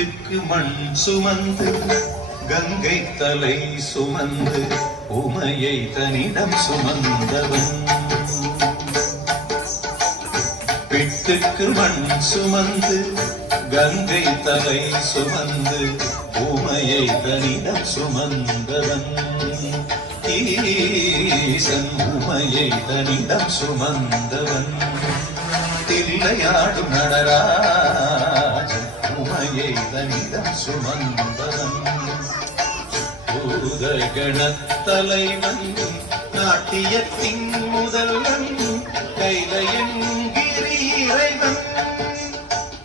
வீட்டுக்கு மண் சுமந்து கங்கை தலை சுமந்து உமையை தனிடம் சுமந்தவன். வீட்டுக்கு மண் சுமந்து கங்கை தலை சுமந்து உமையை தனிடம் சுமந்தவன். ஈசன் உமையை தனிடம் சுமந்தவன். தில்லையாடும் நடராஜன் உமையை தனிடம் சுமந்தவன். பூதகணத்தலைவன் நாட்டியத்தின் முதல்வன் கைலையன் கிரீரைவன்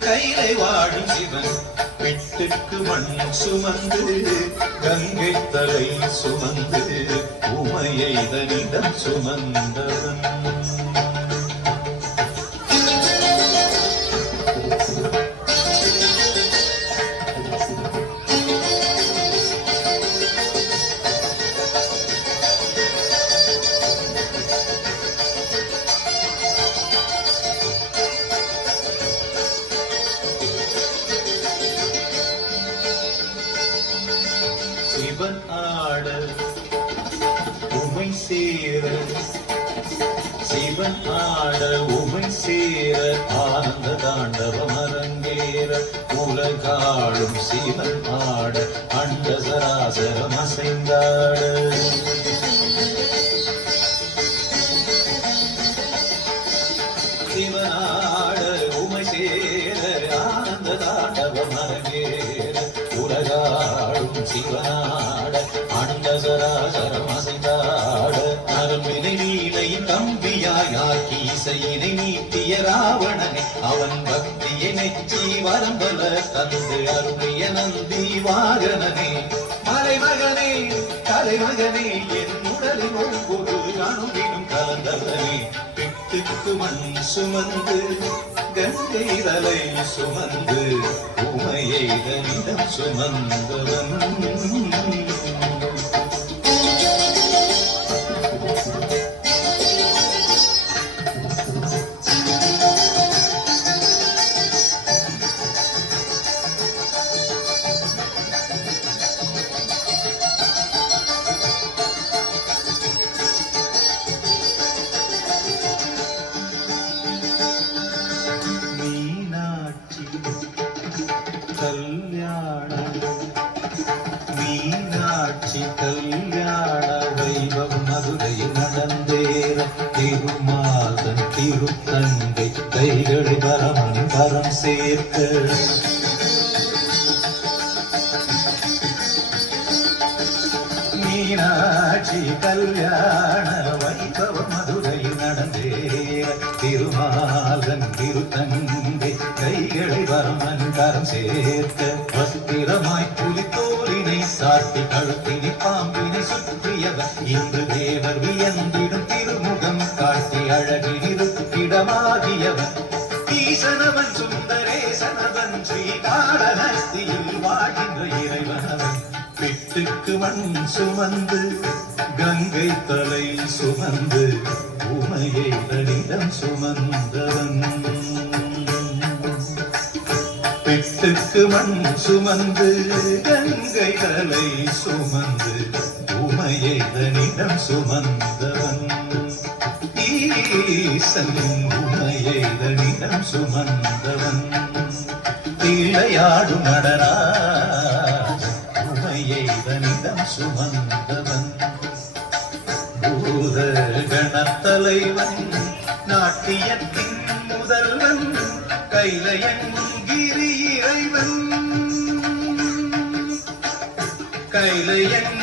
கைலை வாழும் சிவன். வீட்டுக்கு மண் சுமந்து கங்கை தலை சுமந்து உமையை தனிடம் சுமந்தவன். சிவன் ஆட உமை சேர சிவன் ஆட உமை சேர ஆனந்த தாண்டவம் அரங்கேற உலகாளும் சிவன் ஆட அண்ட சராசரம் அசைந்தாட. சிவனாட உமை சேர ஆனந்த தாண்டவம் அரங்கேற உலகாளும் சிவனாட அண்ட சராசரம் அசைந்தாட. அரும்பினை நீலையின் தம்பியாயாக்கி இசையினை நீட்டிய ராவணனை அவன் பக்தியை நெச்சி வரம்பல தந்து அருமைய நந்தி வாகனனே. மலைமகனே தலைமகனே என் உடலின் ஒவ்வொரு அணுவினும் கலந்தவனே. வீட்டுக்கு மண் சுமந்து கங்கை தலை சுமந்து உமையை தனிடம் சுமந்தவன். கல்யாண மீனாட்சி கல்யாண வைபவம் மதுரையில் நடந்தேற திருமாதன் திருத்தங்கை கைகளை பரமணி பரம் சேர்க்க. மீனாட்சி கல்யாண வைபவம் மதுரையில் நடந்தேற திருமாதன் திருத்தங்கை கைகளை வரமன் கரம் சேர்க்க. வஸ்திரமாய் புலித்தோலினை சாத்தி கழுத்தினை பாம்பினை சுற்றியவர் இன்று தேவர் வியந்திடும் திருமுகம் காட்டி அழகினிருப்பிடமாகியவன். ஈசனவன் சுந்தரேசனவன் ஸ்ரீகாளஹஸ்தியில் வாழ்கின்ற இறைவனவன். வீட்டுக்கு மண் சுமந்து கங்கை தலை சுமந்து உமையை தனிடம் சுமந்தவன். வீட்டுக்கு மண் சுமந்து கங்கை தலை சுமந்து உமையை தனிடம் சுமந்தவன். ஈசன் உமையை தனிடம் சுமந்தவன். தில்லையாடும் நடராஜன் உமையை தனிடம் சுமந்தவன். பூத கணத்தலைவன் நாட்டியத்தின் முதல்வன் கைலையன் கிரி இறைவன் கைலையன்